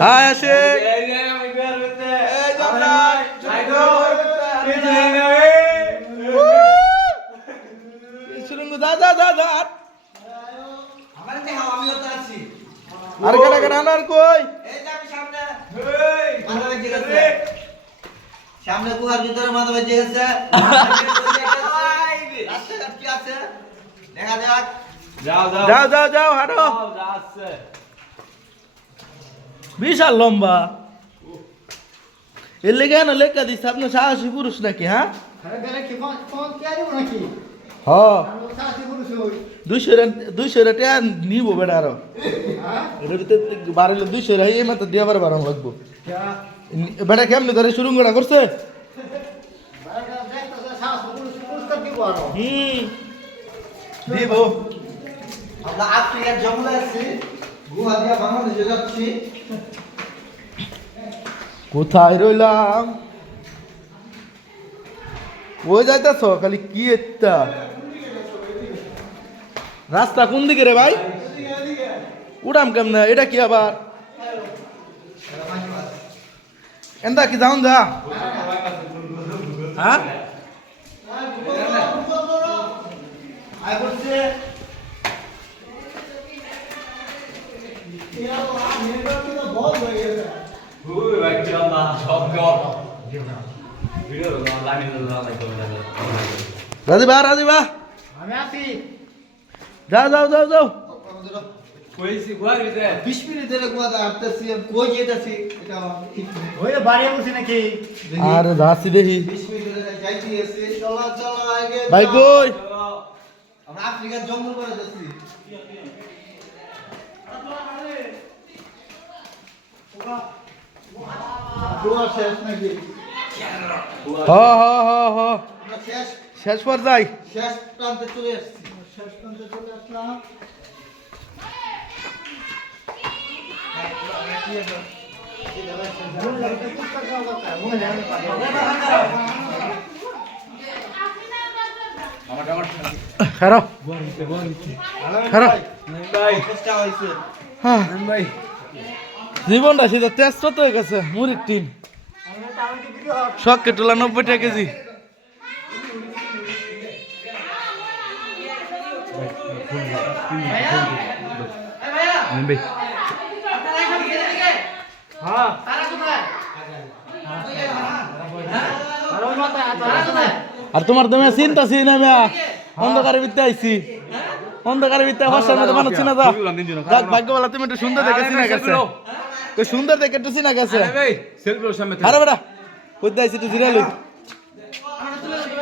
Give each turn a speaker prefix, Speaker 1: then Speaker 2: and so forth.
Speaker 1: High আসে আর আনার কই?
Speaker 2: সামনে কুয়ার ভিতরে মাথা বেজে গেছে দেখা যাক
Speaker 3: যাও যাও
Speaker 1: যাও হাঁটো।
Speaker 3: যাচ্ছে।
Speaker 1: বিশাল লম্বা। এর লেগে না লেখা দিচ্ছে আপনি সাহসী পুরুষ নাকি হ্যাঁ? হ। দুইশো দুইশো টা নিব বেটা আরও। ভিতরে বাড়িলে দুইশো রে এই মাত্র দিয়ে আবার বাড়ানো লাগবো। বেটা কেমনি ধরে শুরু করা করছে দিব
Speaker 2: আমরা আফ্রিকার জঙ্গলে আছি। গুহা দিয়ে বাংলাদেশে যাচ্ছি।
Speaker 1: কোথায় রইলাম? ওই যাইতেছ? খালি কি একটা? রাস্তা কোন দিকে রে ভাই? উড়াম কেমনে? এটা কি আবার? এন্দা কি যাও যা। হ্যাঁ?
Speaker 3: না লাইক
Speaker 1: রাজিবা রাজিবা
Speaker 4: আমি আছি
Speaker 1: যাও যাও যাও যাও
Speaker 3: কইছি গুয়ার ভিতরে
Speaker 2: বিশ মিনিট ধরে কই যেতেছি এটা
Speaker 4: ওই বাড়ি বলছি নাকি
Speaker 1: আর যাচ্ছি দেখি
Speaker 2: বিশ মিনিট ধরে যাইতে এসে চলো চলো আগে
Speaker 1: ভাই। কই
Speaker 2: আমরা আফ্রিকার জঙ্গল করে যাচ্ছি গুহা শেষ নাকি
Speaker 1: হ হ হ হ।
Speaker 2: আমরা শেষ?
Speaker 1: শেষ পর যাই
Speaker 2: শেষ প্রান্তে চলে আসছি। শেষ প্রান্তে আসলাম।
Speaker 1: হ্যাঁ। জীবনটা সেটা তেজ কত হয়ে গেছে মুড়ির টিন। শখ কেটলা, নব্বই টাকা কেজি।
Speaker 4: আর
Speaker 1: তোমার তুমি চিন্তা ছি না মিয়া। অন্ধকারের ভিত্তে আইছি। অন্ধকারের ভিত্তে বসার মধ্যে বানাচ্ছি না যা যাক। ভাগ্যবালা, তুমি একটু সুন্দর দেখে চিনা গেছে। সুন্দর দেখে একটু না গেছে।
Speaker 3: ভাই সেলফি সামনে
Speaker 1: আরে বেটা কই আইছি তুই জিরালি